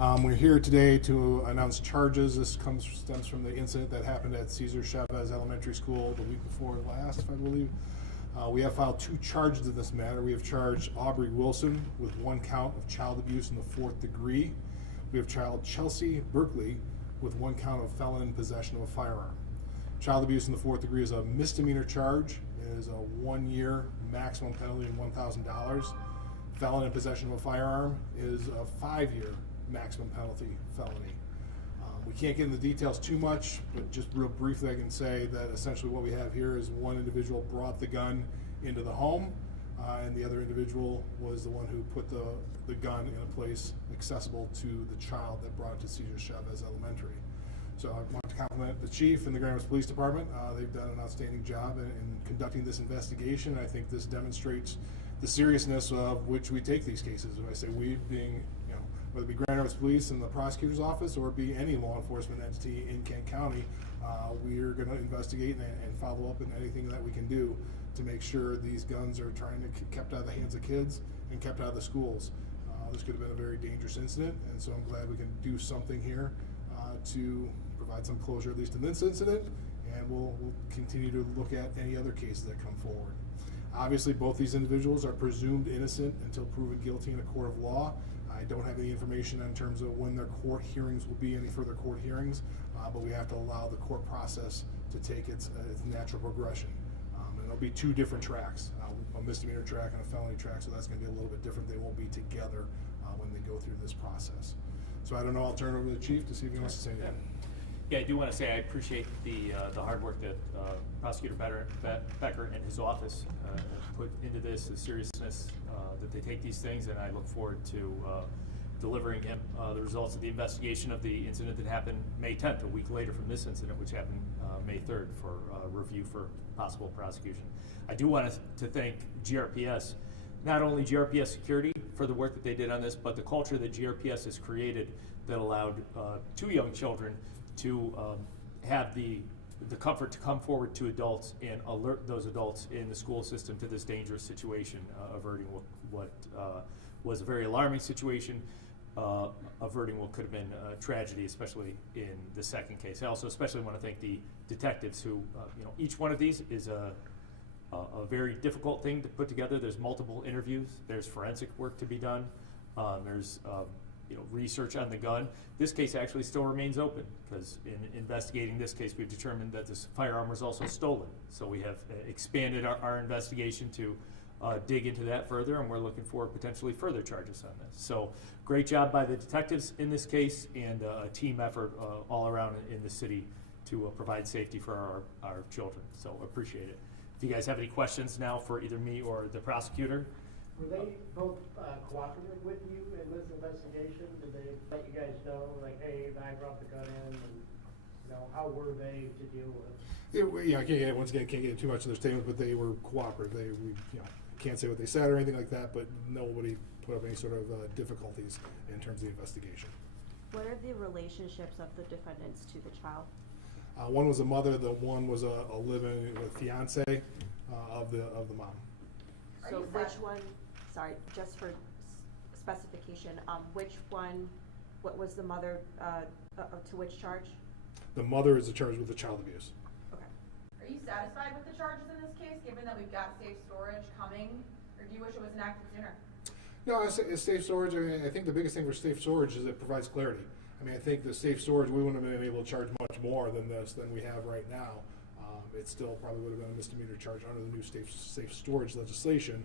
We're here today to announce charges. This stems from the incident that happened at Cesar Chavez Elementary School the week before last, I believe. We have filed 2 charges in this matter. We have charged Aubrey Wilson with 1 count of child abuse in the 4th degree. We have charged Chelsea Berkeley with 1 count of felon in possession of a firearm. Child abuse in the 4th degree is a misdemeanor charge. It is a 1-year maximum penalty of $1,000. Felon in possession of a firearm is a 5-year maximum penalty felony. We can't get into the details too much, but just real briefly I can say that essentially what we have here is one individual brought the gun into the home, and the other individual was the one who put the gun in a place accessible to the child that brought it to Cesar Chavez Elementary. So I want to compliment the chief and the Grand Rapids Police Department. They've done an outstanding job in conducting this investigation. I think this demonstrates the seriousness of which we take these cases. When I say we, being, whether it be Grand Rapids Police and the prosecutor's office or be any law enforcement entity in Kent County, we are going to investigate and follow up in anything that we can do to make sure these guns are trying to be kept out of the hands of kids and kept out of the schools. This could have been a very dangerous incident, and so I'm glad we can do something here to provide some closure, at least in this incident, and we'll continue to look at any other cases that come forward. Obviously, both these individuals are presumed innocent until proven guilty in a court of law. I don't have any information in terms of when their court hearings will be, any further court hearings, but we have to allow the court process to take its natural progression. And there'll be 2 different tracks, a misdemeanor track and a felony track, so that's going to be a little bit different. They won't be together when they go through this process. So I don't know, I'll turn it over to the chief to see if he wants to say anything. Yeah, I do want to say I appreciate the hard work that Prosecutor Becker and his office put into this, the seriousness that they take these things, and I look forward to delivering him the results of the investigation of the incident that happened May 10th, a week later from this incident, which happened May 3rd, for review for possible prosecution. I do want to thank GRPS, not only GRPS Security for the work that they did on this, but the culture that GRPS has created that allowed 2 young children to have the comfort to come forward to adults and alert those adults in the school system to this dangerous situation, averting what was a very alarming situation, averting what could have been a tragedy, especially in the second case. I also especially want to thank the detectives who, each one of these is a very difficult thing to put together. There's multiple interviews, there's forensic work to be done, there's research on the gun. This case actually still remains open because in investigating this case, we've determined that this firearm was also stolen. So we have expanded our investigation to dig into that further, and we're looking for potentially further charges on this. So great job by the detectives in this case, and a team effort all around in the city to provide safety for our children. So appreciate it. If you guys have any questions now for either me or the prosecutor. Were they both cooperative with you in this investigation? Did they let you guys know, like, hey, I brought the gun in, and how were they to deal with? Yeah, I can't get too much of their statements, but they were cooperative. We can't say what they said or anything like that, but nobody put up any sort of difficulties in terms of the investigation. What are the relationships of the defendants to the child? One was a mother. The one was a living with fiancée of the mom. So which one? Sorry, just for specification, which one? What was the mother to which charge? The mother is charged with the child abuse. Okay. Are you satisfied with the charges in this case, given that we've got safe storage coming, or do you wish it was enacted sooner? No, it's safe storage. I think the biggest thing for safe storage is it provides clarity. I think the safe storage, we wouldn't have been able to charge much more than we have right now. It still probably would have been a misdemeanor charge under the new safe storage legislation.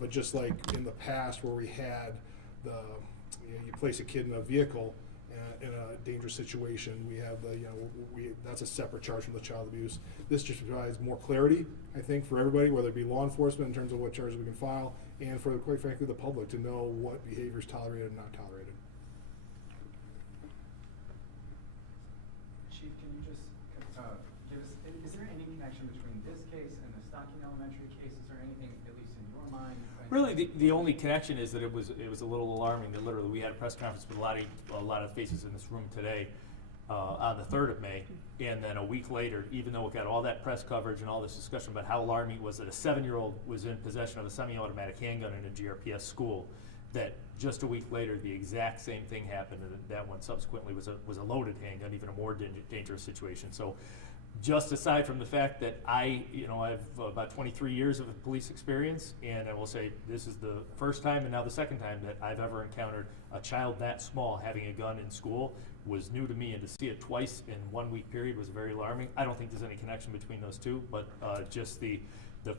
But just like in the past where we had you place a kid in a vehicle in a dangerous situation, we have that's a separate charge from the child abuse. This just provides more clarity, I think, for everybody, whether it be law enforcement in terms of what charges we can file, and for, quite frankly, the public to know what behavior is tolerated and not tolerated. Chief, can you just give us, is there any connection between this case and the Stocking Elementary case? Is there anything, at least in your mind? Really, the only connection is that it was a little alarming that literally we had a press conference with a lot of faces in this room today on the 3rd of May, and then a week later, even though it got all that press coverage and all this discussion about how alarming it was that a 7-year-old was in possession of a semi-automatic handgun in a GRPS school, that just a week later, the exact same thing happened, and that one subsequently was a loaded handgun, even a more dangerous situation. So, just aside from the fact that I have about 23 years of police experience, and I will say this is the first time and now the second time that I've ever encountered a child that small having a gun in school was new to me, and to see it twice in 1 week period was very alarming. I don't think there's any connection between those two, but just the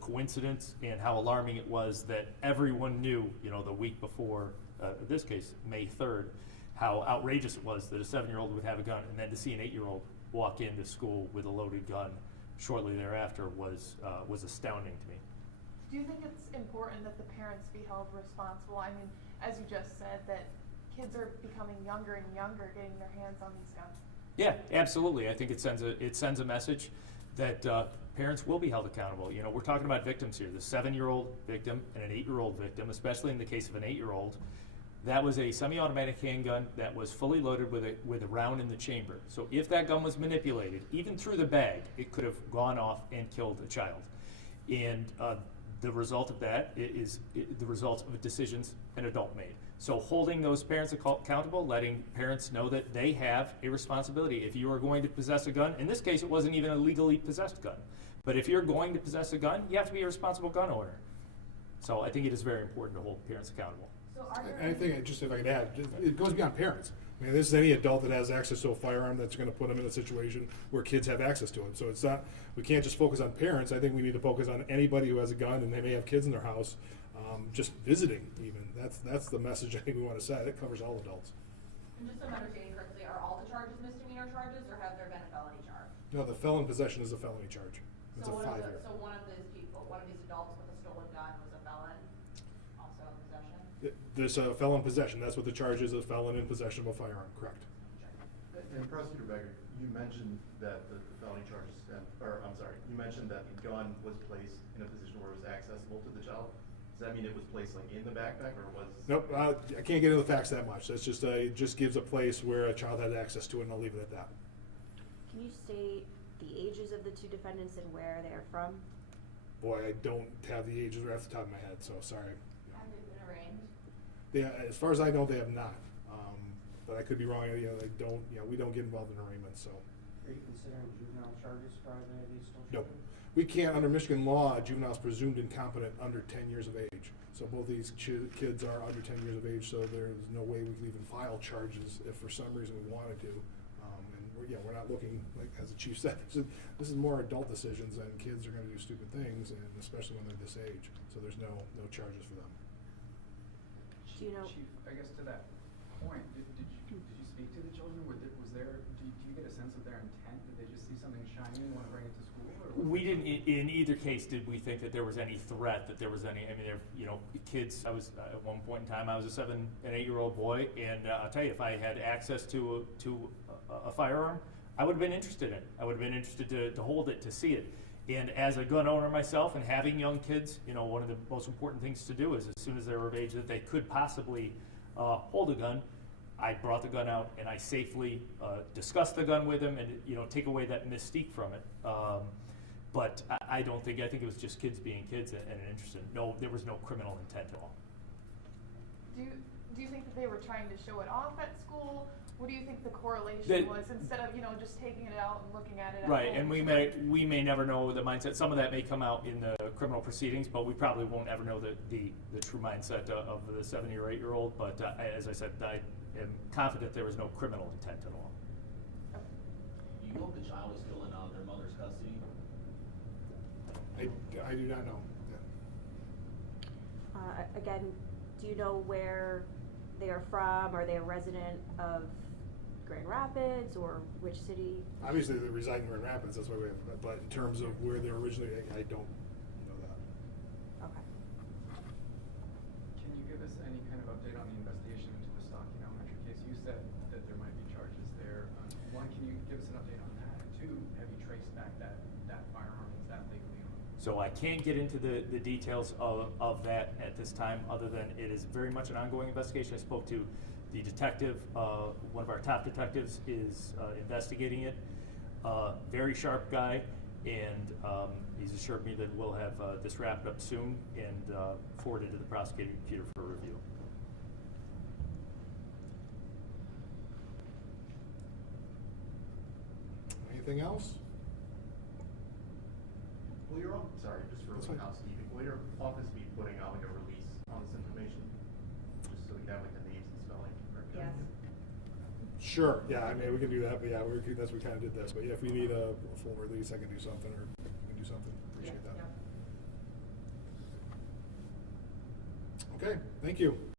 coincidence and how alarming it was that everyone knew, the week before, in this case, May 3rd, how outrageous it was that a 7-year-old would have a gun, and then to see an 8-year-old walk into school with a loaded gun shortly thereafter was astounding to me. Do you think it's important that the parents be held responsible? I mean, as you just said, that kids are becoming younger and younger getting their hands on these guns. Yeah, absolutely. I think it sends a message that parents will be held accountable. We're talking about victims here. The 7-year-old victim and an 8-year-old victim, especially in the case of an 8-year-old. That was a semi-automatic handgun that was fully loaded with a round in the chamber. So if that gun was manipulated, even through the bag, it could have gone off and killed a child. And the result of that is the result of decisions an adult made. So holding those parents accountable, letting parents know that they have a responsibility. If you are going to possess a gun, in this case it wasn't even a legally possessed gun, but if you're going to possess a gun, you have to be a responsible gun owner. So I think it is very important to hold parents accountable. So are there I think, just if I could add, it goes beyond parents. I mean, this is any adult that has access to a firearm that's going to put them in a situation where kids have access to it. So it's not, we can't just focus on parents. I think we need to focus on anybody who has a gun and they may have kids in their house, just visiting even. That's the message I think we want to set. It covers all adults. And just so I'm understanding correctly, are all the charges misdemeanor charges, or have there been a felony charge? No, the felon possession is a felony charge. It's So a 5-year. so one of these people, one of these adults with a stolen gun was a felon, also in possession? There's a felon possession. That's what the charge is, a felon in possession of a firearm, correct. And Prosecutor Becker, you mentioned that the felony charges, you mentioned that the gun was placed in a position where it was accessible to the child. Does that mean it was placed like in the backpack, or was? Nope, I can't get into the facts that much. That's just, it just gives a place where a child had access to it, and I'll leave it at that. Can you state the ages of the two defendants and where they're from? Boy, I don't have the ages right off the top of my head, so sorry. Have they been arraigned? As far as I know, they have not. But I could be wrong. We don't get involved in arraignments, so. Are you considering juvenile charges for either of these still? Nope. We can't, under Michigan law, a juvenile is presumed incompetent under 10 years of age. So both these kids are under 10 years of age, so there's no way we could even file charges if for some reason we wanted to. And we're not looking, like as the chief said, this is more adult decisions, and kids are going to do stupid things, and especially when they're this age. So there's no charges for them. Do you know? Chief, I guess to that point, did you speak to the children? Do you get a sense of their intent? Did they just see something shiny and want to bring it to school? Or We didn't, in either case, did we think that there was any threat, that there was any, kids, at one point in time, I was a 7 and 8-year-old boy, and I'll tell you, if I had access to a firearm, I would have been interested in it. I would have been interested to hold it, to see it. And as a gun owner myself and having young kids, one of the most important things to do is as soon as they were of age that they could possibly hold a gun, I brought the gun out and I safely discussed the gun with them and, take away that mystique from it. But I think it was just kids being kids and interested. No, there was no criminal intent at all. Do you think that they were trying to show it off at school? What do you think the correlation was, instead of just taking it out and looking at it? Right, at home? and we may never know the mindset. Some of that may come out in the criminal proceedings, but we probably won't ever know the true mindset of the 7 or 8-year-old. But as I said, I am confident there was no criminal intent at all. You know if the child is still in their mother's custody? I do not know. Again, do you know where they are from? Are they a resident of Grand Rapids, or which city? Obviously, they reside in Grand Rapids. That's why we have. But in terms of where they're originally, I don't know that. Okay. Can you give us any kind of update on the investigation into the Stocking Elementary case? You said that there might be charges there. One, can you give us an update on that? And two, have you traced back that firearm? Is that legally owned? So I can't get into the details of that at this time, other than it is very much an ongoing investigation. I spoke to the detective, one of our top detectives is investigating it. Very sharp guy, and he's assured me that we'll have this wrapped up soon and forwarded to the prosecutor for review. Anything else? Will your, sorry, just for That's fine. housekeeping, will your office be putting out like a release on this information? Just so we can have like the names and spelling correct? Yes. Sure, yeah, I mean, we can do that, but yeah, that's, we kinda did this, but yeah, if we need a full release, I can do something, or we can do something, appreciate that. Yep. Okay, thank you.